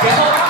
เดี๋ยว